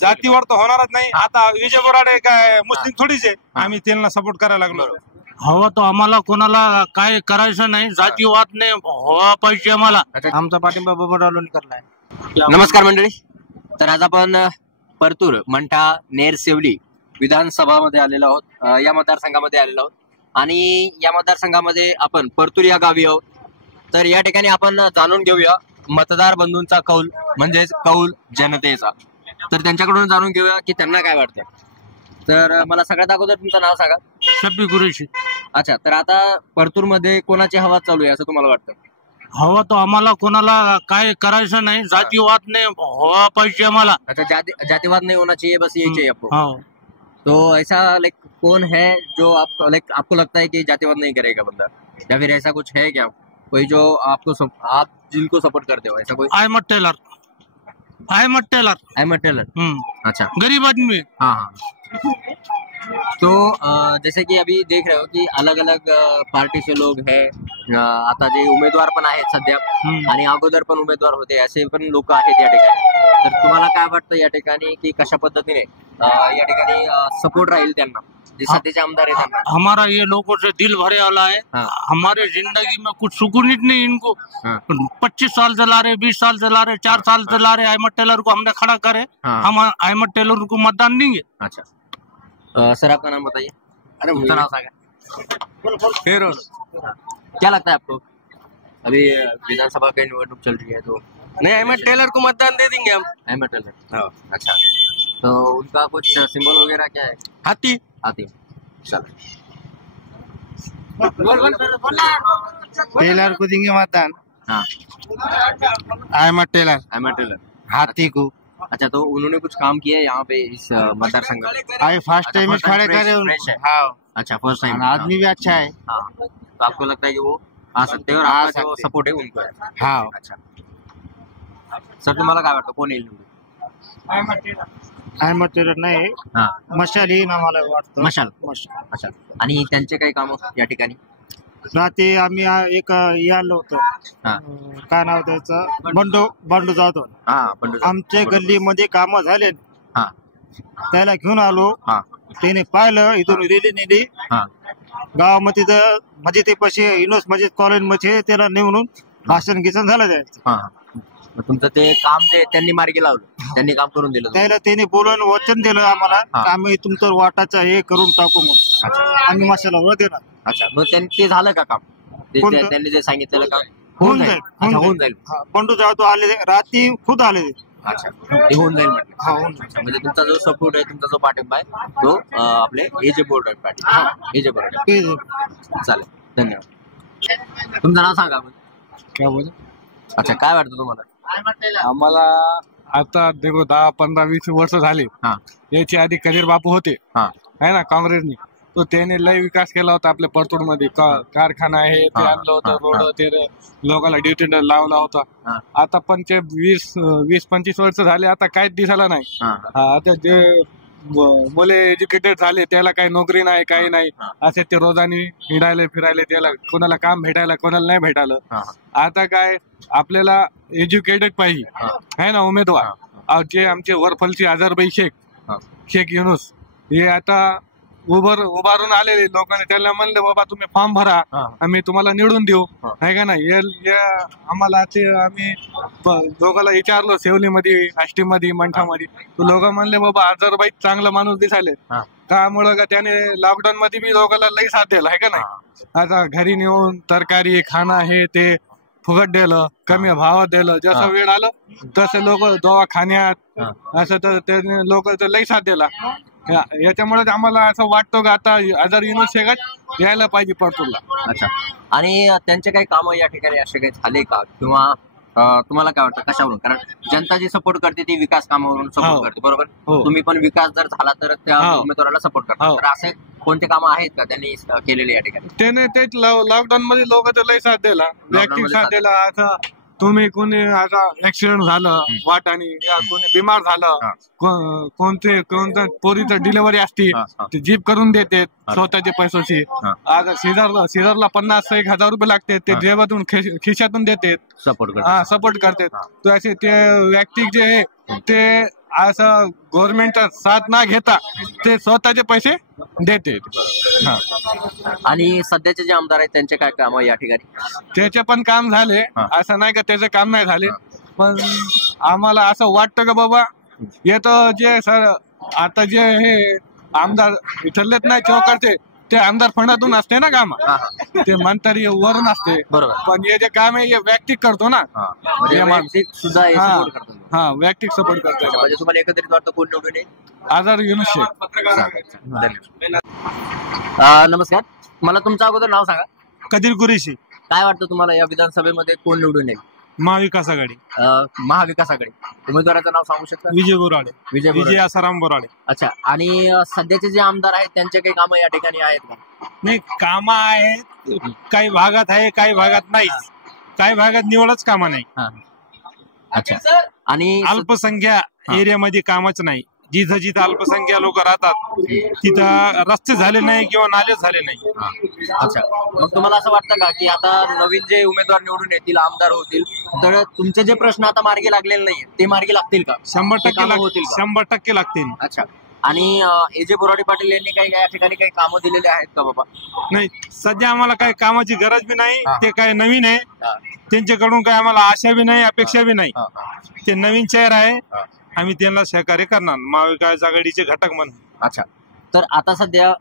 जातीवर तर होणारच नाही. आता विजय बोराडे काय मुस्लिम थोडीच आहे, आम्ही त्यांना सपोर्ट करायला लागलो. हवा तो आम्हाला कोणाला काय करायचं नाही, जातीवाद नाही हवा पाहिजे आम्हाला. आमचा पाठिंबा बबनराव लोणीकरला आहे. नमस्कार मंडळी, तर आज आपण परतूर, मंठा, नेर, सेवली विधानसभामध्ये आलेलो आहोत. या मतदारसंघामध्ये आलेलो आहोत आणि या मतदारसंघामध्ये आपण परतूर या गावी आहोत. तर या ठिकाणी आपण जाणून घेऊया मतदार बंधूंचा कौल, म्हणजेच कौल जनतेचा. तर त्यांच्याकडून जाणून घेऊया की त्यांना काय वाटतं. तर मला सगळ्यात अगोदर तुमचं नाव सांगा. शफी कुरेशी. अच्छा, तर आता परतूर मध्ये कोणाची हवा चालू आहे असं तुम्हाला वाटतं? हवा तो आम्हाला कोणाला काय करायचं नाही, जातीवाद नाही हवा पाहिजे आम्हाला. अच्छा, जातिवाद नहीं होना चाहिए, बस यही चाहिए आपको. हाँ. तो ऐसा कौन है जो आपको लगता है कि जातिवाद नहीं करेगा बंदा, या फिर ऐसा कुछ है क्या, कोई जो आप जिनको सपोर्ट करते हो, ऐसा कोई? अहमद टेलर. अहमद टेलर. अच्छा, गरीब आदमी. हाँ हाँ. तो जैसे की अभी देख रहे हो की अलग अलग पार्टीचे लोक आहे, आता जे उमेदवार पण आहेत सध्या आणि अगोदर पण उमेदवार होते, असे पण लोक आहेत या ठिकाणी. तर तुम्हाला काय वाटतं या ठिकाणी की कशा पद्धतीने या ठिकानी सपोर्ट राहील त्यांना, जे सध्याचे आमदार आहेत त्यांना? हमारा ये लोगों से दिल भरे वाला है. हमारे जिंदगी में कुछ सुकून ही नहीं इनको. 25 साल चला रहे, 20 साल चला रहे, 4 साल चला रहे. अहमद टेलर को हमने खड़ा करे, हम अहमद टेलर को मतदान देंगे. अच्छा, सर आपका नाम बताइए. अरे उनका नाम सागा. क्या लगता है आपको, अभी विधानसभा की निवडणूक चल रही है तो? नहीं, अहमद टेलर को मतदान दे देंगे हम. अहमद टेलर. अच्छा, तो उनका कुछ सिंबल वगैरह क्या है? हाथी. चलो. टेलर को देंगे मतदान. हाँ, अहमद टेलर. हाथी को. अच्छा, तो उन्होंने कुछ काम किया है यहाँ पे इस मतदारसंघ में? आए फर्स्ट टाइम में खड़े करे. हाँ. अच्छा, फर्स्ट टाइम. आदमी भी अच्छा है. हाँ, तो आपको लगता है कि वो आ सकते हैं और आपका जो सपोर्ट है उनको है? हाँ. अच्छा, सर तुम्हाला काय वाटतं कोण येईल? अहमद टेलर नाही. हा, मशाल येईन आम्हाला वाटतं. मशाल. अच्छा, आणि त्यांचे काही काम या ठिकाणी? रात्री आम्ही एक आलो होतो. हा. काय नाव त्याचं, बंडू जाधव. हा, बंडू. आमच्या गल्लीमध्ये काम झाले, हा, त्याला घेऊन आलो. हा, त्याने पाहिलं, इथून रेली नेली हा, गावामध्ये, म्हणजे ते पशी इनोस म्हणजे कॉलेजमध्ये त्याला नेऊन भाषण गिसन झालं त्याचं. हा. मग तुमचं ते काम जे त्यांनी मार्गी लावलं, त्यांनी काम करून दिलं त्याला त्याने बोलून वचन दिलं आम्हाला, आम्ही तुमचं वाटाचं हे करून टाकू म्हणून, आम्ही मशाला देणार. अच्छा, मग ते झालं का काम? त्यांनी जे सांगितलेलं काम होऊन जाईल. बंडू जाधव आले रात्री, खुद आले. अच्छा, ते होऊन जाईल म्हटलं. म्हणजे तुमचा जो सपोर्ट आहे, तुमचा जो पाठिंबा आहे तो आपले हे जे बोर्ड आहे पाठिंबा, हे जे बोर्ड आहे. चालेल, धन्यवाद. तुमचं नाव सांगा. क्या बोल. अच्छा, काय वाटतं तुम्हाला? आम्हाला आता देखो 10, 15, 20 वर्ष झाले. याच्या आधी कदीर बापू होते आहे ना काँग्रेसनी, तो त्याने लय विकास केला होता आपल्या परतूर मध्ये. कारखाना आहे ते आणलं होतं, रोड ते लोकांना ड्युटी लावला होता. आता पण ते 20-25 वर्ष झाले, आता काहीच दिसायला नाही. आता जे मुले एज्युकेटेड झाले त्याला काही नोकरी नाही, काही नाही, असे ते रोजानी हिंडायला फिरायला, त्याला कोणाला काम भेटायला, कोणाला नाही भेटायला. आता काय आपल्याला एज्युकेटेड पाहिजे आहे ना उमेदवार. जे आमचे वरफलची अझरबाई शेख युनुस हे आता उभारून आलेले लोकांनी त्याला म्हणले, बाबा तुम्ही फॉर्म भरा, आम्ही तुम्हाला निवडून देऊ, आहे का नाही. आम्हाला ते आम्ही लोकांना विचारलो, सेवलीमध्ये, आष्टीमध्ये, मंठामध्ये, लोक म्हणले बाबा अझरबाई चांगला माणूस दिसायले. त्यामुळं का त्याने लॉकडाऊन मध्ये बी लोकांना लई साथ दिला, आहे का नाही. आता घरी नेऊन तरकारी खाणं हे ते फुकट दिलं, कमी भावात दिलं. जसं वेळ आलं तसं लोक दवाखान्यात असं तर त्याने लोक लई साथ दिला. याच्यामुळे आम्हाला असं वाटतं की आता आजार युनिव्हर्सिटी यायला पाहिजे परतूरला. अच्छा, आणि त्यांचे काही काम या ठिकाणी असे काही झाले का, किंवा तुम्हाला काय वाटतं कशावरून? कारण जनता जी सपोर्ट करते ती विकास कामावरून सपोर्ट करते, बरोबर. तुम्ही पण विकास जर झाला तर त्या उमेदवाराला सपोर्ट करता. तर असे कोणते काम आहेत का त्यांनी केलेले या ठिकाणी? त्याने तेच लॉकडाऊन मध्ये लोक लय साथ दिला, व्यक्ती साथ दिला. असं तुम्ही कोणी आता ऍक्सिडेंट झालं वाटाने, या कोणी बिमार झालं, कोणत्या पोरीचं डिलिव्हरी असती, ती जीप करून देते स्वतःच्या पैशाची. आता सीझरला 50-1,000 रुपये लागते, ते जेबातून खिशातून देते, सपोर्ट करते. तर असे ते व्यक्ती जे आहे ते असं गव्हर्नमेंट साथ ना घेता ते स्वतःचे पैसे देते. हा. आणि सध्याचे जे आमदार आहेत त्यांचे काय काम या ठिकाणी? त्याचे पण काम झाले, असं नाही का त्याचे काम नाही झाले, पण आम्हाला असं वाटतं का बाबा येतं जे सर आता जे हे आमदार इथलेच नाही चौकडचे ते आमदार फंडातून असते ना काम, ते मंत्री वरून असते. बरोबर. पण हे जे काम आहे हे वैयक्तिक करतो ना. म्हणजे वैयक्तिक सुद्धा हे हा. support करतात. हा, वैयक्तिक सपोर्ट करतो. म्हणजे तुम्हाला एकत्रित वाटतं कोण निवडून येईल? आजार युनुस शेख. नमस्कार, मला तुमचं अगोदर नाव सांगा. कदीर कुरेशी, काय वाटतं तुम्हाला या विधानसभेमध्ये कोण निवडून येईल? महाविकास आघाडी, महाविकास आघाडी. उमेदवाराचं नाव सांगू शकता? विजय बोराडे, विजय विजय बोराडे. आसाराम बोराडे. अच्छा. आणि सध्याचे जे आमदार आहेत त्यांचे काही कामं या ठिकाणी आहेत का? नाही, कामं आहेत, काही भागात आहे, काही भागात नाही, काही भागात निवडच कामं नाही. अच्छा. आणि अल्पसंख्या एरियामध्ये कामच नाही. जिथं जिथं अल्पसंख्या लोक राहतात तिथं रस्ते झाले नाही किंवा नाले झाले नाही. अच्छा, मग तुम्हाला असं वाटतं का की आता नवीन जे उमेदवार निवडून येतील, आमदार होतील, तर तुमचे जे प्रश्न आता मार्गी लागलेले नाही ते मार्गी लागतील का? 100% होतील का? 100% लागतील. अच्छा. आणि ए.जे. बोराडे पाटील यांनी काही या ठिकाणी काही कामं दिलेले आहेत का बाबा? नाही, सध्या आम्हाला काही कामाची गरज बी नाही. ते काय नवीन आहे, हा. त्यांच्याकडून काही आम्हाला आशा बी नाही, अपेक्षा बी नाही. ते नवीन चेहरा आहे, आम्ही त्यांना सहकार्य करणार महाविकास आघाडीचे घटक म्हणून. अच्छा. तर आता सध्या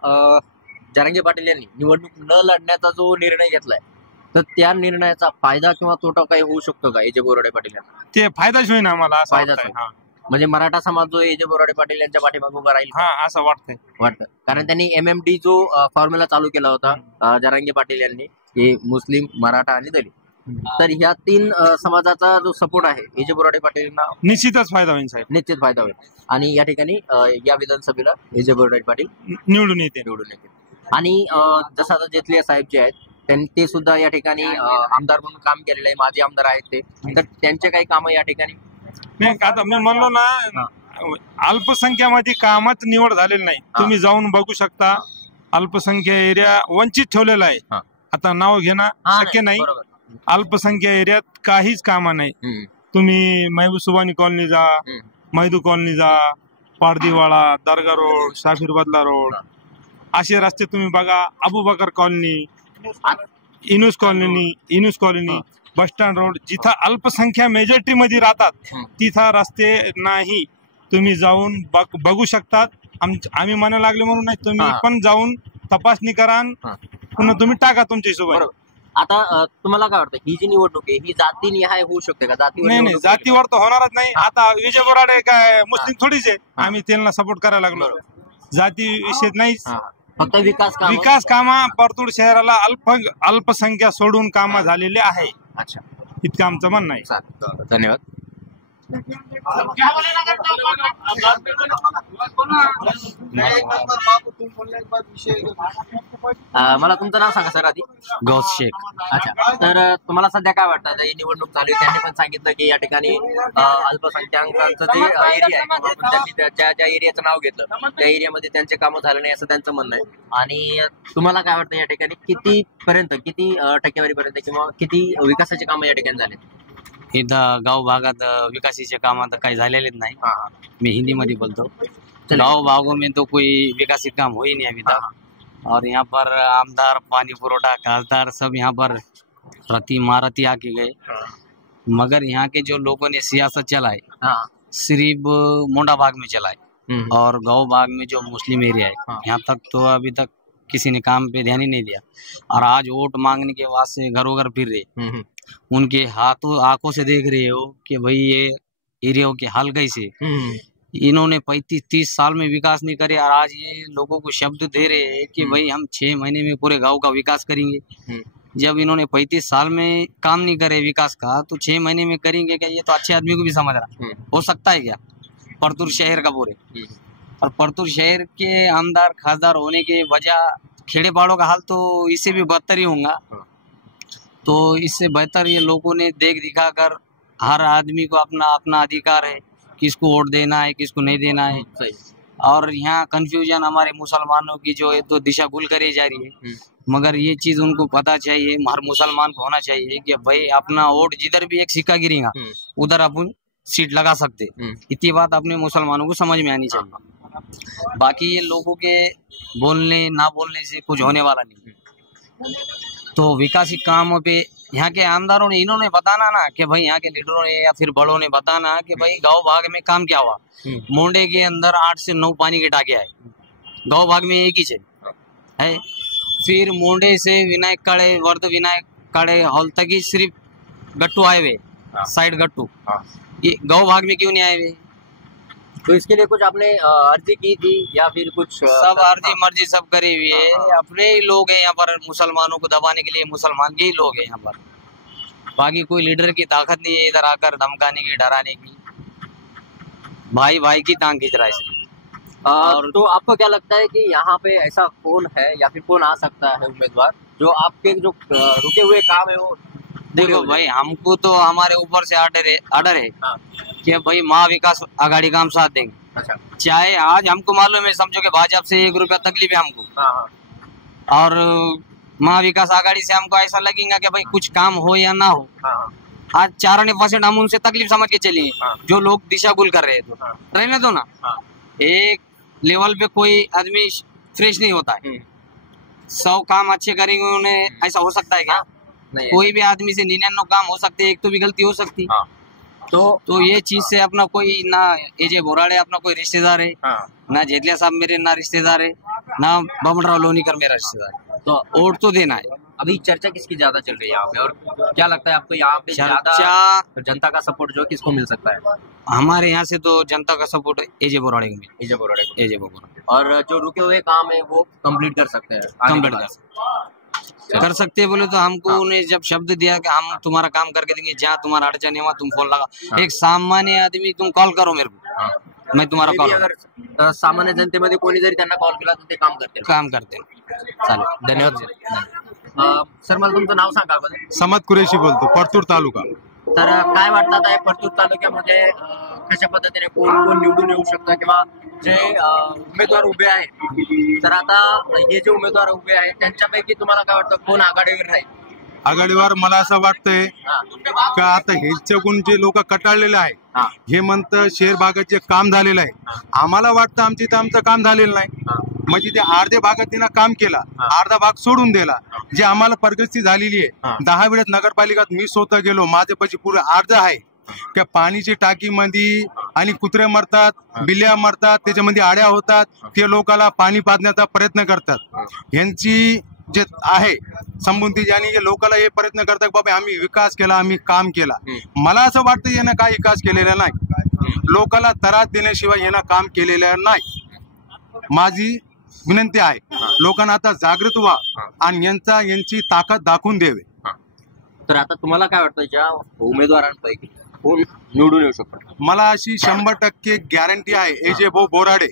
जरांगे पाटील यांनी निवडणूक न लढण्याचा जो निर्णय घेतलाय, तर त्या निर्णयाचा फायदा किंवा तोटा काही होऊ शकतो का ए.जे. बोराडे पाटील यांना? ते फायदाच होईना आम्हाला, असं फायदाच वाटतंय. हा. म्हणजे मराठा समाज जो ए.जे. बोराडे पाटील यांच्या पाठीमागे उभा राहील हा, असं वाटतंय. वाटतं. कारण त्यांनी MMD जो फॉर्म्युला चालू केला होता जरांगे पाटील यांनी, हे मुस्लिम, मराठा आणि दलित, तर ह्या 3 समाजाचा जो सपोर्ट आहे ए.जे. बोराडे पाटील निश्चितच फायदा होईल साहेब, निश्चित फायदा होईल. आणि या ठिकाणी या विधानसभेला ए.जे. बोराडे पाटील निवडून येते. आणि जसं आता जेतले साहेब जे आहेत ते सुद्धा या ठिकाणी आमदार म्हणून काम केलेलं आहे, माजी आमदार आहेत ते, तर त्यांचे काही कामं या ठिकाणी? नाही, आता मी म्हणलो ना, अल्पसंख्यामध्ये कामात निवड झालेली नाही. तुम्ही जाऊन बघू शकता, अल्पसंख्या एरिया वंचित ठेवलेला आहे. आता नाव घेणं शक्य नाही. अल्पसंख्या एरियात काहीच कामं नाही. तुम्ही महबूब सुबानी कॉलनी जा, मैदू कॉलनी जा, पारदीवाळा, दर्गा रोड, शाफिर बदला रोड, असे रस्ते तुम्ही बघा. Abubakar colony, इनुस colony, bus stand road, जिथं अल्पसंख्या मेजॉरिटी मध्ये राहतात तिथं रस्ते नाही. तुम्ही जाऊन बघू शकतात. आम्ही म्हणायला लागले म्हणून नाही, तुम्ही पण जाऊन तपासणी करा, पुन्हा तुम्ही टाका तुमच्या हिशोबाने. आता तुम्हाला काय वाटतं, ही जी निवडणूक आहे ही जातीनिहाय होऊ शकते का? नाही, जातीवर तर होणारच नाही. आता विजय बोराडे काय मुस्लिम थोडीच आहे, आम्ही त्यांना सपोर्ट करायला लागलो. जाती विषय नाही, फक्त विकास कामा परतूर शहराला अल्पसंख्या सोडून कामं झालेले आहे. अच्छा, इतकं आमचं म्हणणं आहे. धन्यवाद. मला तुमचं नाव सांगा सर आधी. गौस शेख. अच्छा. तर तुम्हाला सध्या काय वाटतं, आता ही निवडणूक चालू आहे, त्यांनी पण सांगितलं की या ठिकाणी अल्पसंख्याकांचं जे एरिया आहे, त्यांनी ज्या एरियाचं नाव घेतलं त्या एरियामध्ये त्यांचे कामं झाले नाही असं त्यांचं म्हणणं आहे. आणि तुम्हाला काय वाटतं, या ठिकाणी किती टक्केवारीपर्यंत किंवा किती विकासाचे कामं या ठिकाणी झाले? इधर गांव भागात विकासीचे काम आता काही झालेले नाही. मैं हिंदी में बोलता हूँ. गांव भागों में तो कोई विकासित काम हो ही नहीं अभी तक. और यहाँ पर आमदार, पानी पुरोठा, खासदार सब यहाँ पर रती मारती आके गए, मगर यहाँ के जो लोगों ने सियासत चलाए सिर्फ मोंडा बाग में चलाए, और गांव बाग में जो मुस्लिम एरिया है यहाँ तक तो अभी तक किसी ने काम पे ध्यान ही नहीं दिया. और आज वोट मांगने के वास्ते घरों घर फिर रहे, उनके आंखों से देख रहे हो कि भाई ये एरिया के हाल कैसे. इन्होंने 35-30 साल में विकास नहीं करे, और आज ये लोगों को शब्द दे रहे हैं कि भाई हम 6 महीने में पूरे गांव का विकास करेंगे. जब इन्होंने 35 साल में काम नहीं करे विकास का, तो 6 महीने में करेंगे क्या? ये तो अच्छे आदमी को भी समझ रहा हो सकता है क्या? परतूर शहर का बोले, और परतूर शहर के आमदार खासदार होने के वजह खेड़े पाड़ों का हाल तो इससे भी बदतर ही होगा. तो इससे बेहतर ये लोगों ने देख दिखा कर, हर आदमी को अपना अपना अधिकार है, किसको वोट देना है किसको नहीं देना है. और यहाँ कंफ्यूजन हमारे मुसलमानों की जो है तो दिशा भूल करी जा रही है, मगर ये चीज उनको पता चाहिए, हर मुसलमान को होना चाहिए कि भाई अपना वोट जिधर भी एक सिक्का गिरेगा उधर अपन सीट लगा सकते। इतनी बात अपने मुसलमानों को समझ में आनी चाहिए। बाकी ये लोगों के बोलने ना बोलने से कुछ होने वाला नहीं। तो विकासी कामों पे यहाँ के आमदारों ने इन्होंने बताना ना कि भाई यहाँ के लीडरों ने या फिर बड़ों ने बताना कि भाई गांव भाग में काम क्या हुआ। मोंडे के अंदर 8 से 9 पानी के टाके आए, गांव भाग में एक ही है। फिर मोंडे से विनायक काड़े वर्ध विनायक काड़े हॉल तक ही सिर्फ गट्टू आए हुए, साइड गट्टू। ये गांव भाग में क्यों नहीं आए हुए? तो इसके लिए कुछ आपने अर्जी की थी या फिर कुछ? सब अर्जी मर्जी सब करी हुई है। अपने ही लोग हैं यहाँ पर, मुसलमानों को दबाने के लिए मुसलमान के ही लोग हैं यहाँ पर। बाकी कोई लीडर की ताकत नहीं है इधर आकर धमकाने की, डराने की। भाई भाई की टांग खींच रहा है। और तो आपको क्या लगता है कि यहाँ पे ऐसा कौन है या फिर कौन आ सकता है उम्मीदवार जो आपके जो रुके हुए काम है वो? देखो भाई, हमको तो हमारे ऊपर से ऑर्डर है कि भाई महाविकास आघाड़ी का हम साथ देंगे। अच्छा। चाहे आज हमको मालूम है, समझो कि भाजपा से 1 रुपया तकलीफ है हमको, और महाविकास आघाड़ी से हमको ऐसा लगेगा कि भाई कुछ काम हो या ना हो। आज 4% हम उनसे तकलीफ समझ के चलिए, जो लोग दिशा गुल कर रहे हैं। तो रहने दो ना, एक लेवल पे कोई आदमी फ्रेश नहीं होता है। 100 काम अच्छे करेंगे उन्हें, ऐसा हो सकता है क्या? नहीं, कोई भी आदमी से 99 काम हो सकते हैं, एक तो भी गलती हो सकती। तो ये चीज से अपना कोई ना एजे बोराड़े अपना कोई रिश्तेदार है, ना जेठलिया साहब मेरे ना रिश्तेदार है, ना बमनराव लोनीकर मेरा रिश्तेदार है। तो वोट तो देना है। अभी चर्चा किसकी ज्यादा चल रही है यहाँ पे, और क्या लगता है आपको यहाँ पे चर्चा ज्यादा जनता का सपोर्ट जो किसको मिल सकता है? हमारे यहाँ से तो जनता का सपोर्ट एजे बोराड़े को मिले। एजे बोराड़े को। एजे बोराड़े। और जो रुके हुए काम है वो कंप्लीट कर सकते हैं? कंप्लीट कर सकते हैं बोले तो हमको उन्हें जब शब्द दिया कि हम तुम्हारा काम करके देंगे, जहाँ तुम्हारा अड़चन है वहाँ तुम फोन लगा। एक सामान्य आदमी तुम कॉल करो मेरे को, मैं तुम्हारा कॉल। अगर सामान्य जनतेमध्ये कोणी जरी त्यांना कॉल केला तर ते काम करते। चालेल, धन्यवाद सर, मला तुमचं नाव सांगा बरं. समद कुरेशी बोलतो, परतूर तालुका. तर काय वाटतं आता परतूर तालुक्यामध्ये कशा पद्धतीने कोण निवडून येऊ शकतं किंवा जे उमेदवार उभे आहेत, तर आता हे जे उमेदवार उभे आहेत त्यांच्यापैकी तुम्हाला काय वाटतं कोण आघाडीवर राहील? आघाडीवर मला असं वाटतंय का आता ह्याच्याकडून जे लोक कटाळलेले आहे, हे म्हणतं शहर भागाचे काम झालेलं आहे. आम्हाला वाटतं आमच्या इथं आमचं काम झालेलं नाही. म्हणजे ते अर्ध्या भागात तिनं काम केला, अर्धा भाग सोडून दिला. जे आम्हाला प्रगती झालेली आहे, 10 वेळेस नगरपालिकात मी स्वतः गेलो, माझ्यापाशी पुरे अर्ज आहे. त्या पाणीची टाकीमध्ये आणि कुत्रे मरतात, बिल्ल्या मरतात, त्याच्यामध्ये आड्या होतात. ते लोकांना पाणी पाजण्याचा प्रयत्न करतात. यांची जे आहे संबंधित यांनी लोकांना हे प्रयत्न करतात बाबा आम्ही विकास केला, आम्ही काम केला. मला असं वाटतं यानं काय विकास केलेला नाही, लोकांना त्रास देण्याशिवाय यानं काम केलेलं नाही. माझी विनंती आहे लोकांना आता जागृत व्हा आणि यांची ताकद दाखवून द्यावी. तर आता तुम्हाला काय वाटतं ज्या उमेदवारांपैकी कोण निवडून येऊ शकतो? मला अशी 100% गॅरंटी आहे, एजे भाऊ बोराडे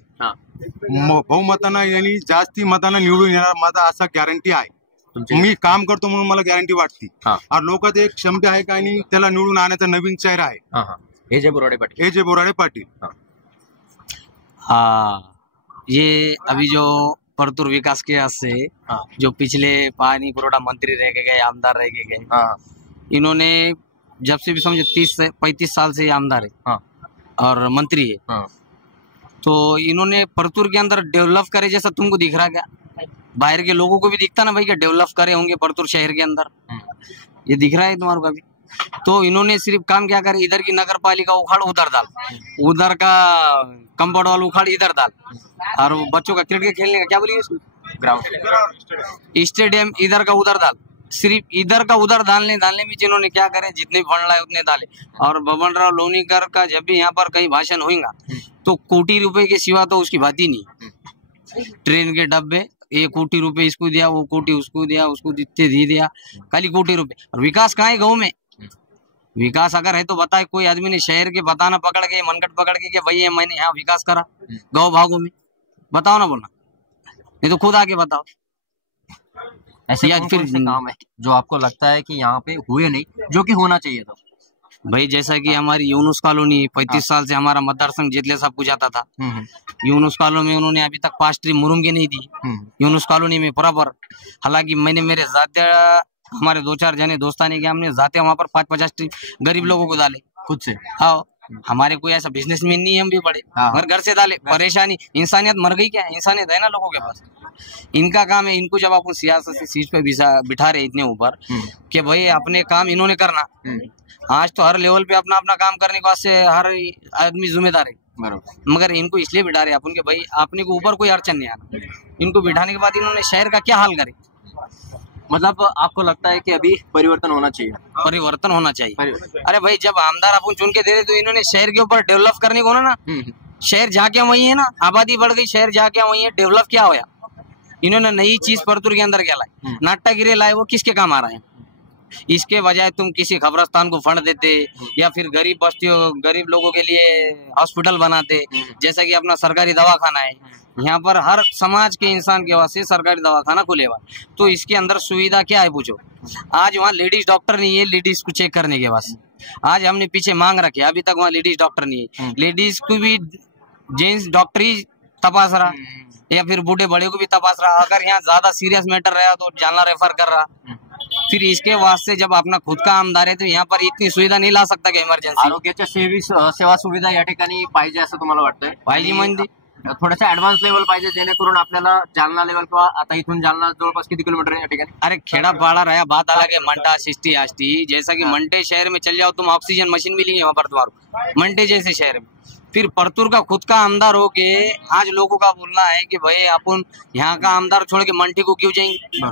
बहुमतानं यांनी जास्ती मतानं निवडून येणार, माझा असा गॅरंटी आहे. मी काम करतो म्हणून मला गॅरंटी वाटते. आणि लोकांत एक क्षमता आहे का आणि त्याला निवडून आणायचा नवीन चेहरा आहे, एजे बोराडे पाटील. एजे बोराडे पाटील. हाँ, ये अभी जो परतूर विकास के से जो पिछले पानी पुरोटा मंत्री रह के गए, आमदार रह के गए, इन्होंने जब से भी समझे 30 से 35 साल से ये आमदार है और मंत्री है. तो इन्होंने परतूर के अंदर डेवलप करे जैसा तुमको दिख रहा क्या? बाहर के लोगों को भी दिखता ना भाई क्या डेवलप करे होंगे परतूर शहर के अंदर, ये दिख रहा है तुम्हारे को अभी? तो इन्होंने सिर्फ काम क्या करे, इधर की नगर पालिका उखाड़ उधर डाल, उधर का कंपाउंड वाल उखाड़ इधर डाल, और बच्चों का क्रिकेट खेलने का क्या बोलिए ग्राउंड स्टेडियम इधर का उधर डाल. सिर्फ इधर का उधर डालने में जिन्होंने क्या करे, जितने फंड लाए उतने डाले. और बबनराव लोनीकर का जब भी यहाँ पर कहीं भाषण होगा तो कोटी रुपए के सिवा तो उसकी बात ही नहीं. ट्रेन के डब्बे 1 कोटी रुपए इसको दिया, वो कोटी उसको दिया, उसको जितने दे दिया, खाली कोटी रुपए. और विकास कहाँ है गाँव में? विकास अगर है तो बताए, कोई आदमी ने शहर के बताना पकड़ के मनगट पकड़ के भाई मैंने यहाँ विकास करा गाँव भागों में, बताओ ना, बोलना नहीं तो खुद आके बताओ. ऐसे फिर काम है जो आपको लगता है कि यहाँ पे हुए नहीं जो कि होना चाहिए था? भाई जैसा कि हमारी यूनुस कॉलोनी 35 साल से हमारा मतदार संघ जेठलिया साहब को जाता था. यूनुस कॉलोनी में उन्होंने अभी तक 5 ट्री मुरुंगे नहीं दी यूनुस कॉलोनी में बराबर. हालांकि मैंने मेरे जाते हमारे 2-4 जने दोस्ताने के हमने जाते वहां पर 5-50 ट्री गरीब लोगों को डाले खुद से. हाँ, हमारे कोई ऐसा बिजनेसमैन नहीं है, हम भी बड़े मगर घर से डाले परेशानी। इंसानियत मर गई क्या? इंसानियत है ना लोगों के पास। इनका काम है, इनको जब अपन सियासत से सीट पे बिठा रहे इतने ऊपर कि भाई अपने काम इन्होंने करना। आज तो हर लेवल पे अपना अपना काम करने के वास्ते हर आदमी जिम्मेदार है, मगर इनको इसलिए बिठा रहे अपन के भाई अपने को ऊपर कोई अड़चन नहीं आना। इनको बिठाने के बाद इन्होंने शहर का क्या हाल करे। मतलब आपको लगता है कि अभी परिवर्तन होना चाहिए? परिवर्तन होना चाहिए। अरे भाई जब आमदार अपन चुन के दे रहे तो इन्होंने शहर के ऊपर डेवलप करने को ना शहर जाके वही है ना, आबादी बढ़ गई, शहर जाके वही है, डेवलप क्या होया? इन्होंने नई चीज परतुर के अंदर क्या लाई? नाट्यगिरी लाए, वो किसके काम आ रहे हैं? इसके बजाय तुम किसी खबरस्तान को फंड देते या फिर गरीब बस्तियों गरीब लोगों के लिए हॉस्पिटल बनाते, जैसा कि अपना सरकारी दवाखाना है यहाँ पर हर समाज के इंसान के वास्ते सरकारी दवाखाना खुले हुआ, तो इसके अंदर सुविधा क्या है पूछो। आज वहाँ लेडीज डॉक्टर नहीं है लेडीज को चेक करने के वास्ते। आज हमने पीछे मांग रखे, अभी तक वहाँ लेडीज डॉक्टर नहीं है। लेडीज को भी जेंट्स डॉक्टर ही तपास रहा या फिर बूढ़े बड़े को भी तपास रहा। अगर यहाँ ज्यादा सीरियस मैटर रहा तो जालना रेफर कर रहा। फिर इसके वास्ते जब अपना खुद का आमदार आहे तो यहाँ पर इतनी सुविधा नहीं ला सकता की इमर्जन्सी। आरोग्याच्या सेवा सुविधा या ठिकाणी पाहिजे असं तुम्हाला वाटतंय? पाहिजे म्हणजे थोडंसं ऍडव्हान्स लेवल पाहिजे जेणेकरून आपल्याला जालना लेवल किंवा आता इथून जालना जवळपास किती किलोमीटर है या ठिकाणी? अरे खेड़ा पाड़ा रहा बात अलग है, मंडा सिस्टी आष्टी जैसा कि मंडे शहर में चल जाओ तुम ऑक्सीजन मशीन मिलेंगे वहाँ पर तुम्हारे मंडे जैसे शहर में। फिर परतुर का खुद का आमदार हो के आज लोगों का बोलना है कि भाई अपन यहाँ का आमदार छोड़ के मंडी को क्यों जाएंगे।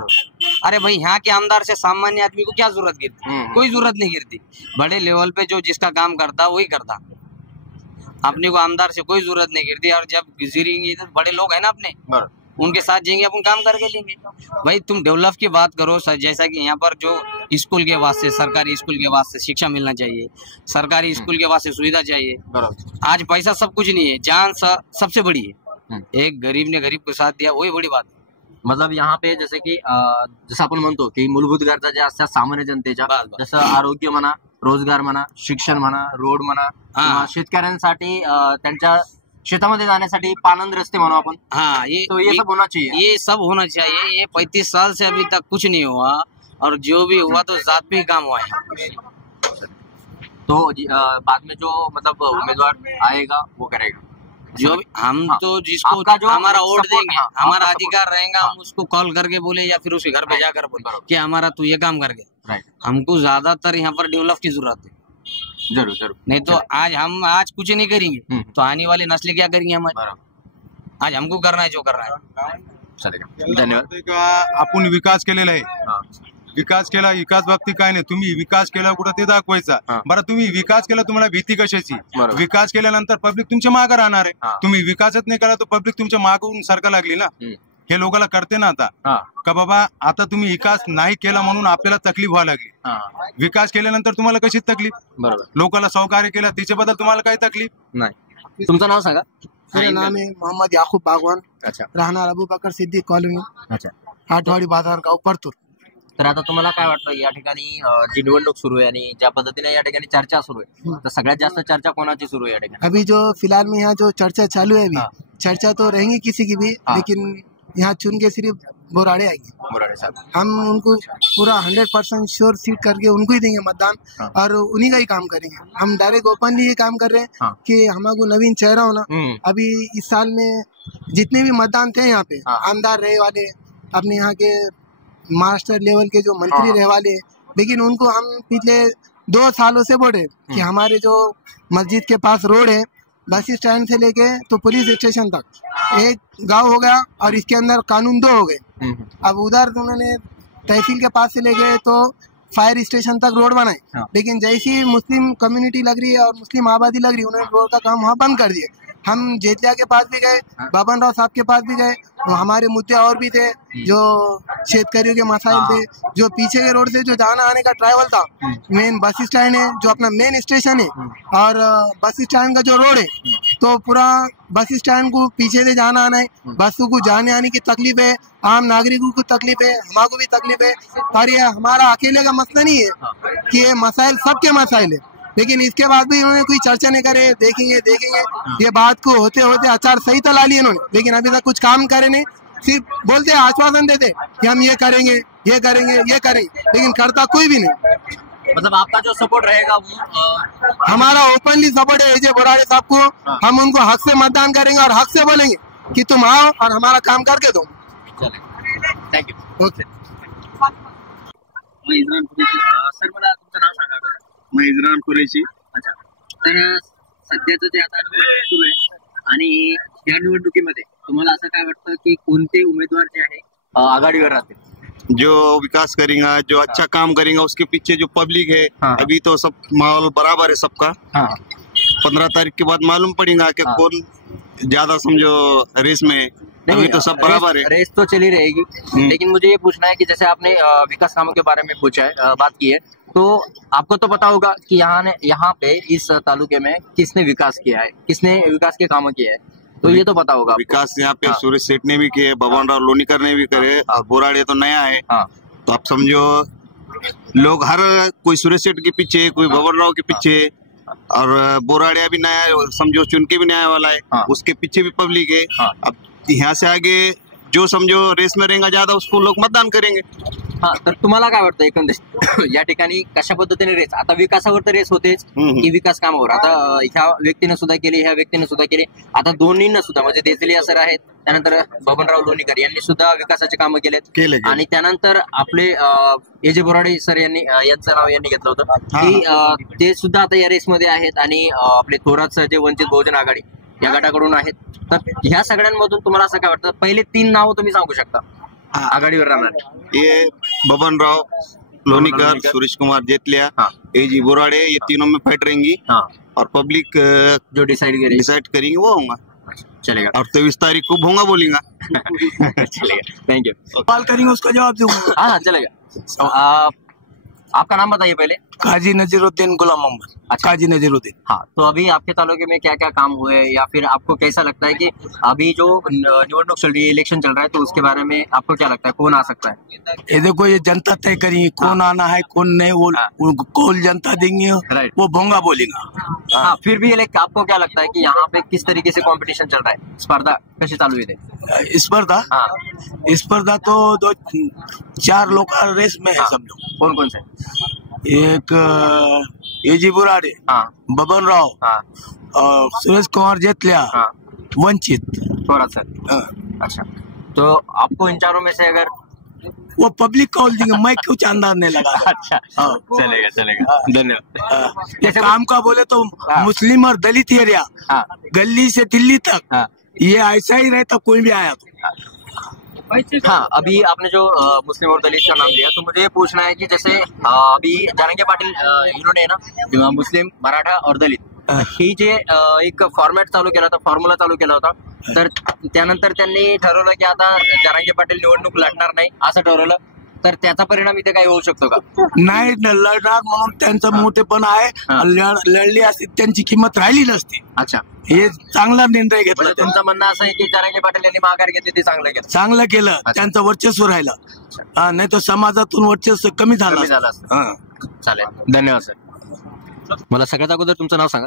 अरे भाई यहाँ के आमदार से सामान्य आदमी को क्या जरूरत गिरती? कोई जरूरत नहीं गिरती। बड़े लेवल पे जो जिसका काम करता वही करता, अपने को आमदार से कोई जरूरत नहीं गिरती। और जब गुजरेंगे तो बड़े लोग है ना अपने, उनके साथ जाएंगे अपन काम करके लेंगे। भाई तुम डेवलप की बात करो, जैसा कि यहाँ पर जो स्कूल के वास्ते सरकारी स्कूल के वास्ते शिक्षा मिलना चाहिए, सरकारी स्कूल के वास्ते सुविधा चाहिए। आज पैसा सब कुछ नहीं है, जान सबसे बड़ी है। एक गरीब ने गरीब को साथ दिया वही बड़ी बात है। मतलब यहाँ पे जसं की जसं आपण म्हणतो की मूलभूत गरजा ज्या असतात सामान्य जनतेच्या, जसं आरोग्य म्हणा, रोजगार म्हणा, शिक्षण म्हणा, रोड म्हणा, शेतकऱ्यांसाठी त्यांच्या शेतामध्ये जाण्यासाठी पानंद रस्ते म्हणू आपण, हाँ तो ये सब होना चाहिए। ये सब होना चाहिए। ये 35 साल से अभी तक कुछ नहीं हुआ और जो भी हुआ तो जात पे ही काम हुआ है। तो बाद में जो मतलब उम्मीदवार आएगा वो करेगा जो भी हम तो जिसको हमारा वोट देंगे, हमारा अधिकार रहेगा, हम उसको कॉल करके बोले या फिर उसके घर पे जाकर बोले कि हमारा तू ये काम करके। हमको ज्यादातर यहाँ पर डेवलप की जरूरत है। जरूर जरूर, नहीं तो आज कुछ नहीं करेंगे तो आने वाली नस्लें क्या करेंगे हमारे। आज हमको करना है जो करना है। चलेगा, धन्यवाद। आपण विकास केलेला आहे, विकास केला, विकास बाबतीत काय नाही, तुम्ही विकास केला कुठं ते दाखवायचा। बरं तुम्ही विकास केला, तुम्हाला भीती कशाची? विकास केल्यानंतर पब्लिक तुमच्या मागे राहणार आहे। तुम्ही विकासच नाही करा तो पब्लिक तुमच्या मागून सारखा लागली ना। हे लोकांना करते ना आता का बाबा आता तुम्ही विकास नाही केला म्हणून आपल्याला तकलीफ व्हायला लागली। विकास केल्यानंतर तुम्हाला कशी तकलीफ? बरोबर, लोकांना सहकार्य केलं त्याच्याबद्दल तुम्हाला काही तकलीफ नाही। तुमचं नाव सांगा? मेरा नाम है मोहम्मद याकूब बागवान, अच्छा, राहणार अबू बकर सिद्दीक कॉलोनी, अच्छा, आठवाडी बाजार गाव परतूर। तर आता तुम्हाला काय वाटतं या ठिकाणी जी निवडणूक सुरू आहे आणि ज्या पद्धतीने या ठिकाणी चर्चा सुरू आहे, तर सगळ्यात जास्त चर्चा कोणाची सुरू आहे या ठिकाणी? अभी जो फिलहाल में यहाँ जो चर्चा चालू है, अभी चर्चा तो रहेंगी किसी की भी, लेकिन यहाँ चुन के सिर्फ बोराड़े आएंगे। बोराड़े साहब, हम उनको पूरा 100% श्योर सीट करके उनको ही देंगे मतदान और उन्हीं का ही काम करेंगे। हम डायरेक्ट ओपनली ये काम कर रहे हैं कि हमारे नवीन चेहरा होना। अभी इस साल में जितने भी मतदान थे यहाँ पे आमदार रहे वाले, अपने यहाँ के मास्टर लेवल के जो मंत्री रहे वाले, लेकिन उनको हम पिछले 2 सालों से बोले कि हमारे जो मस्जिद के पास रोड है, बस स्टैंड से लेके तो पुलिस स्टेशन तक एक गांव हो गया और इसके अंदर कानून 2 हो गए। अब उधर उन्होंने तहसील के पास से ले गए तो फायर स्टेशन तक रोड बनाए, लेकिन जैसी मुस्लिम कम्युनिटी लग रही है और मुस्लिम आबादी लग रही है, उन्होंने रोड का काम वहाँ बंद कर दिए। हम जेतलिया के पास भी गए, बाबन राव साहब के पास भी गए, तो हमारे मुद्दे और भी थे, जो शेतकरियों के मसाइल थे, जो पीछे के रोड से जो जाना आने का ट्रैवल था, मेन बस स्टैंड है जो अपना मेन स्टेशन है और बस स्टैंड का जो रोड है, तो पूरा बस स्टैंड को पीछे से जाना आना है, बसों को जाने आने की तकलीफ है, आम नागरिकों को तकलीफ है, हमारे भी तकलीफ है। और ये हमारा अकेले का मसला नहीं है कि ये मसाइल सबके मसाइल है, लेकिन इसके बाद भी उन्होंने कोई चर्चा नहीं करे। देखेंगे ये बात को होते होते आचार संहिता ला ली इन्होंने, लेकिन अभी तक कुछ काम करे नहीं, सिर्फ बोलते आश्वासन देते कि हम ये करेंगे, लेकिन करता कोई भी नहीं। मतलब आपका जो सपोर्ट रहेगा वो हमारा ओपनली सपोर्ट है एजे बोराडे साहब को। हम उनको हक से मतदान करेंगे और हक से बोलेंगे कि तुम आओ और हमारा काम करके दो। Thank you. ओके। सर मला तुमचं नाव सांगा बरं. मैजरान कुरेशी. अच्छा. तर सध्याचं जे आता निवडणूक सुरू आहे आणि या निवडणुकीमध्ये तुम्हाला असं काय वाटतं की कोणते उमेदवार जे आहे आघाडीवर राहतील? जो विकास करेगा, जो अच्छा काम करेगा, उसके पीछे जो पब्लिक है, हाँ। अभी तो सब माहौल बराबर है सबका। हाँ 15 तारीख के बाद मालूम पड़ेगा कि हाँ। कौन ज्यादा समझो रेस में है। अभी तो सब बराबर है। रेस तो चली रहेगी, लेकिन मुझे ये पूछना है कि जैसे आपने विकास कामों के बारे में पूछा है, बात की है, तो आपको तो पता होगा कि यहाँ पे इस तालुके में किसने विकास किया है, किसने विकास के काम किए हैं, तो ये तो पता होगा आपको। विकास यहाँ पे हाँ। सुरेश सेठ ने भी किए, भगवान राव लोनीकर ने भी करे, और बोराड़े तो नया है। हाँ। तो आप समझो लोग हर कोई सुरेश सेठ के पीछे, कोई भगवान राव के पीछे, और बोराड़िया भी नया है, समझो चुनके भी नया वाला है। हाँ। उसके पीछे भी पब्लिक है। हाँ। अब यहाँ से आगे जो समझो रेस में रहेगा ज्यादा, उसको लोग मतदान करेंगे। हा, तर तुम्हाला काय वाटतं एकंदरीत या ठिकाणी कशा पद्धतीने रेस, आता विकासावर तर रेस होतेच की विकास कामावर, आता ह्या व्यक्तीने सुद्धा केली, ह्या व्यक्तीने सुद्धा केली, आता दोन्हींना सुद्धा म्हणजे देसलिया सर आहेत, त्यानंतर बबनराव लोणीकर यांनी सुद्धा विकासाचे कामं केलेत, आणि त्यानंतर आपले एजे बोराडे सर यांनी यांचं नाव यांनी घेतलं होतं की ते सुद्धा आता या रेसमध्ये आहेत, आणि आपले थोरात सर जे वंचित बहुजन आघाडी या गटाकडून आहेत. तर ह्या सगळ्यांमधून तुम्हाला असं काय वाटतं, पहिले 3 नाव तुम्ही सांगू शकता आघाडीवर राहणार? ये बबन राव लोनीकर, सुरेश कुमार जेतलिया, एजी बोराड़े, ये तीनों में फाइट रहेंगी। और पब्लिक जो डिसाइड करेंगे वो होगा। चलेगा। और 23 तारीख को भोंगा बोलेगा। चलेगा, थैंक यू। सवाल करेंगे उसका जवाब दूंगा। हाँ चलेगा। आपका नाम बताइए पहले। काजी नजीरुद्दीन गुलाम मोहम्मद। अच्छा। काजी नजीरुद्दीन। हाँ, तो अभी आपके तालुके में क्या क्या काम हुए, या फिर आपको कैसा लगता है कि अभी जो निवडणूक चल रही है, इलेक्शन चल रहा है, तो उसके बारे में आपको क्या लगता है, कौन आ सकता है? ये देखो, ये जनता तय करेगी कौन आना है कौन नहीं, वो कौन जनता देंगे, राइट। वो भोंगा बोलेगा। हाँ, फिर भी आपको क्या लगता है कि यहाँ पे किस तरीके से कंपटीशन चल रहा है, स्पर्धा कशी चालू आहे? स्पर्धा स्पर्धा तो 2-4 लोग रेस में है समझो। कौन कौन से? एक एजी बोराडे, बबन राव, और सुरेश कुमार जेतलिया, वंचित, थोड़ा सर। अच्छा, तो आपको इन चारों में से अगर वो पब्लिक कॉल देंगे, मैं कुछ अंदाज नहीं लगा। अच्छा, चलेगा, धन्यवाद। ये काम का बोले तो मुस्लिम और दलित एरिया, गली से दिल्ली तक, ये ऐसा ही रहता कोई भी आया तो। हाँ, अभी आपने जो मुस्लिम और दलित का नाम दिया, तो मुझे ये पूछना है कि जैसे अभी जारंगे पाटील इन्होंने ना मुस्लिम, मराठा और दलित ही जे एक फॉर्मॅट चालू केला होता, फॉर्म्युला चालू केला होता, तर त्यानंतर त्यांनी ठरवलं की आता जारंगे पाटील निवडणूक लढणार नाही असं ठरवलं, तर त्याचा परिणाम इथे काही होऊ शकतो का? नाही लढणार म्हणून त्यांचं मोठेपण आहे, लढली असती त्यांची किंमत राहिली नसती। अच्छा, हे चांगला निर्णय घेतला। म्हणजे तुमचं म्हणणं असं आहे की जारंगे पाटील यांनी माघार घेतली, ते चांगलं केलं, त्यांचं वर्चस्व राहिलं, नाही तर समाजातून वर्चस्व कमी झालं। चालेल, धन्यवाद सर। मला सगळ्यात अगोदर तुमचं नाव सांगा।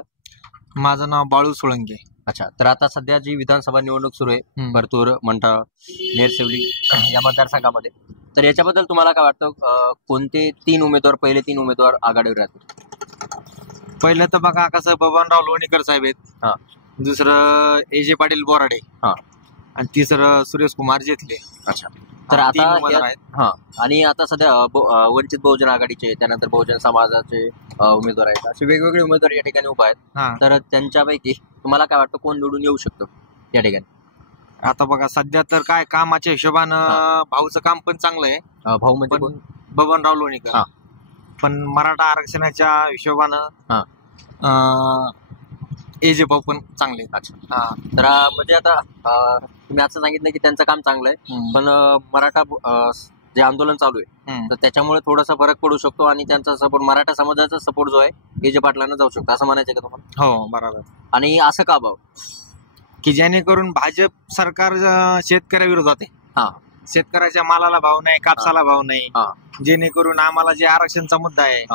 माझं नाव बाळू सोळंके। अच्छा, तर आता सध्या जी विधानसभा निवडणूक सुरू आहे परतूर, मंठा, नेरसेवली या मतदारसंघामध्ये, तर याच्याबद्दल तुम्हाला काय वाटतं, कोणते पहिले तीन उमेदवार आघाडीवर राहतील? पहिलं तर बघा कसं, बबनराव लोणीकर साहेब आहेत, दुसरं एजे पाटील बोराडे, आणि तिसरं सुरेश कुमार जेतले। अच्छा, तर आता आणि आता सध्या वंचित बहुजन आघाडीचे, त्यानंतर बहुजन समाजाचे उमेदवार आहेत, असे वेगवेगळे उमेदवार या ठिकाणी उभा आहेत, तर त्यांच्यापैकी तुम्हाला काय वाटतं कोण निवडून येऊ शकतो या ठिकाणी? आता बघा सध्या तर काय कामाच्या हिशोबानं भाऊचं काम पण चांगलं आहे। भाऊ म्हणजे कोण? बबनराव लोणीकर। पण मराठा आरक्षणाच्या हिशोबानं एजे भाऊ पण चांगले आहेत। अच्छा, तर म्हणजे आता तुम्ही असं सांगितलं की त्यांचं काम चांगलं आहे, पण मराठा जे आंदोलन चालू आहे, तर त्याच्यामुळे थोडासा फरक पडू शकतो, आणि त्यांचा सपोर्ट, मराठा समाजाचा सपोर्ट जो आहे एजे पाटलांना जाऊ शकतो, असं म्हणायचं का तुम्हाला? हो, बरोबर। आणि असं का भाऊ, की जेणेकरून भाजप सरकार शेतकऱ्याविरोधात आहे, शेतकऱ्याच्या मालाला भाव नाही, कापसाला भाव नाही, जेणेकरून आम्हाला जे आरक्षणचा मुद्दा आहे,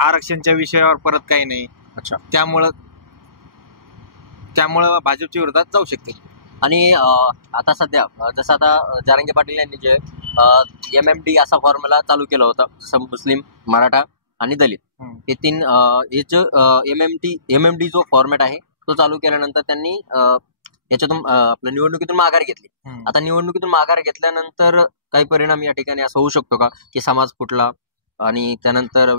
आरक्षणच्या विषयावर परत काही नाही। अच्छा, त्यामुळं भाजपच्या विरोधात जाऊ शकते। आणि आता सध्या जसं आता जारंगे पाटील यांनी जे MMD असा फॉर्म्युला चालू केला होता, मुस्लिम, मराठा आणि दलित हे तीन हे जो एमएमडी जो फॉर्मॅट आहे तो चालू केल्यानंतर त्यांनी याच्यातून आपल्या निवडणुकीतून माघार घेतली. आता निवडणुकीतून माघार घेतल्यानंतर काही परिणाम या ठिकाणी असा होऊ शकतो का की समाज फुटला आणि त्यानंतर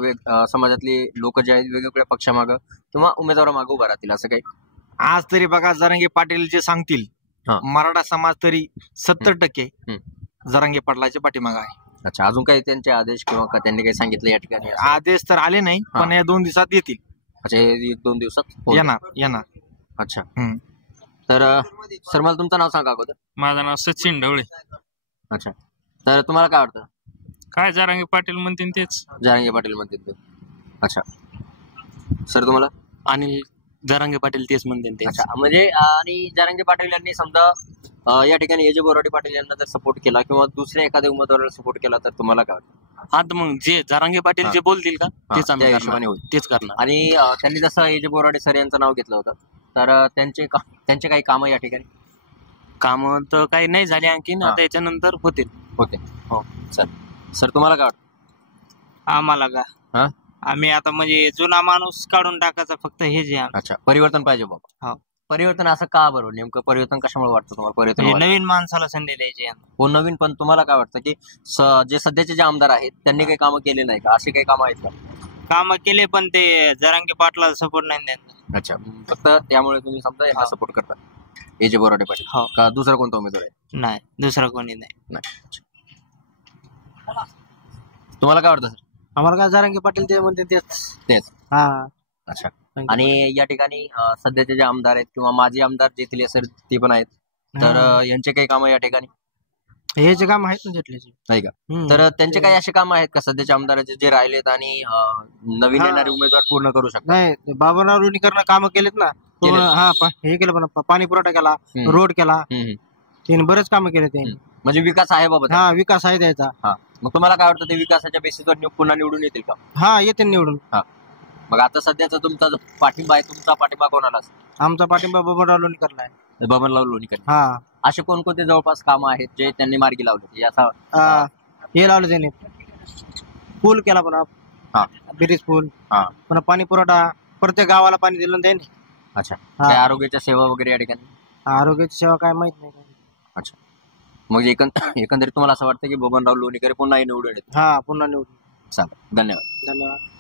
समाजातले लोक जे आहेत वेगवेगळ्या पक्षामागं किंवा उमेदवारामागं उभा राहतील असं काही? आज तरी बघा जरांगे पाटील जे सांगतील मराठा समाज तरी 70% जरांगे पाटलाच्या पाठीमागे आहे. अच्छा, अजून काही त्यांचे आदेश किंवा त्यांनी काही सांगितलं या ठिकाणी? आदेश तर आले नाही पण या 2 दिवसात येतील. अच्छा, 1-2 दिवसात येणार. अच्छा, तर सर मला तुमचं नाव सांगा अगोदर. माझं नाव सचिन ढवळे. अच्छा, तर तुम्हाला काय वाटतं? काय जरांगे पाटील म्हणतील तेच. जरांगे पाटील म्हणतील ते. अच्छा सर तुम्हाला? आणि जरांगे पाटील तेच म्हणतील ते. अच्छा, म्हणजे आणि जरांगे पाटील यांनी समजा या ठिकाणी एजे बोराडे पाटील यांना जर सपोर्ट केला किंवा दुसऱ्या एखाद्या उमेदवाराला सपोर्ट केला तर तुम्हाला काय वाटतं? हा, तर मग जे जरांगे पाटील जे बोलतील का तेच आम्ही हिशोबाने होईल. तेच करणार. आणि त्यांनी जसं एजे बोराडे सर यांचं नाव घेतलं होतं तर त्यांचे काही कामं या ठिकाणी? कामं तर काही नाही झाली आणखीन, आता याच्यानंतर होते. हो सर तुम्हाला काय वाटतं? आम्हाला का आम्ही आता म्हणजे जुना माणूस काढून टाकायचा फक्त हे जे. अच्छा, परिवर्तन पाहिजे बाबा. परिवर्तन असं का बरोबर? नेमकं परिवर्तन कशामुळे वाटतं तुम्हाला? परिवर्तन नवीन माणसाला संधी द्यायची. हो नवीन, पण तुम्हाला काय वाटतं की जे सध्याचे जे आमदार आहेत त्यांनी काही कामं केले नाही का? असे काही कामं आहेत का? कामं केले पण ते जरांगे पाटलाला सपोर्ट नाही द्यायचा. अच्छा, फक्त त्यामुळे तुम्ही समजा यांना सपोर्ट करता एजे बोराडे पाटील का दुसरा कोणता उमेदवार आहे? नाही, दुसरा कोणी नाही. तुम्हाला काय वाटतं सर? आम्हाला काय जरांगे पाटील ते म्हणते तेच. अच्छा, आणि या ठिकाणी सध्याचे जे आमदार आहेत किंवा माजी आमदार जेथले सर ते पण आहेत तर यांचे काही कामं या ठिकाणी? हे जे काम आहेत ना जेटलीचे नाही का? तर त्यांचे काही असे काम आहेत का सध्याच्या आमदाराचे जे राहिलेत आणि नवीन येणारे उमेदवार पूर्ण करू शकतात? नाही, बाबूराव लोणीकरनं कामं केलेत ना. हे केलं पण पाणी पुरवठा केला, रोड केला, त्यांनी बरेच कामं केले. त्यांनी म्हणजे विकास आहे बाबा. विकास आहे त्याचा. मग तुम्हाला काय वाटतं ते विकासाच्या बेसिसवर पुन्हा निवडून येतील का? येते निवडून. मग आता सध्याचा तुमचा जो पाठिंबा आहे, तुमचा पाठिंबा कोणाला? आमचा पाठिंबा बाबूराव लोणीकरला आहे. बबनराव लोणीकर. असे कोणकोणते जवळपास कामं आहेत जे त्यांनी मार्गी लावले? हे लावलं त्यांनी, पूल केला पण ब्रिज पूल, पण पाणी पुरवठा प्रत्येक गावाला पाणी दिलं त्यांनी. अच्छा, काय आरोग्याच्या सेवा वगैरे या ठिकाणी? आरोग्याची सेवा काय माहित नाही. अच्छा, मग एकंदरीत तुम्हाला असं वाटतं की बबनराव लोणीकर पुन्हा निवडून येतील? पुन्हा निवडून. चालेल, धन्यवाद.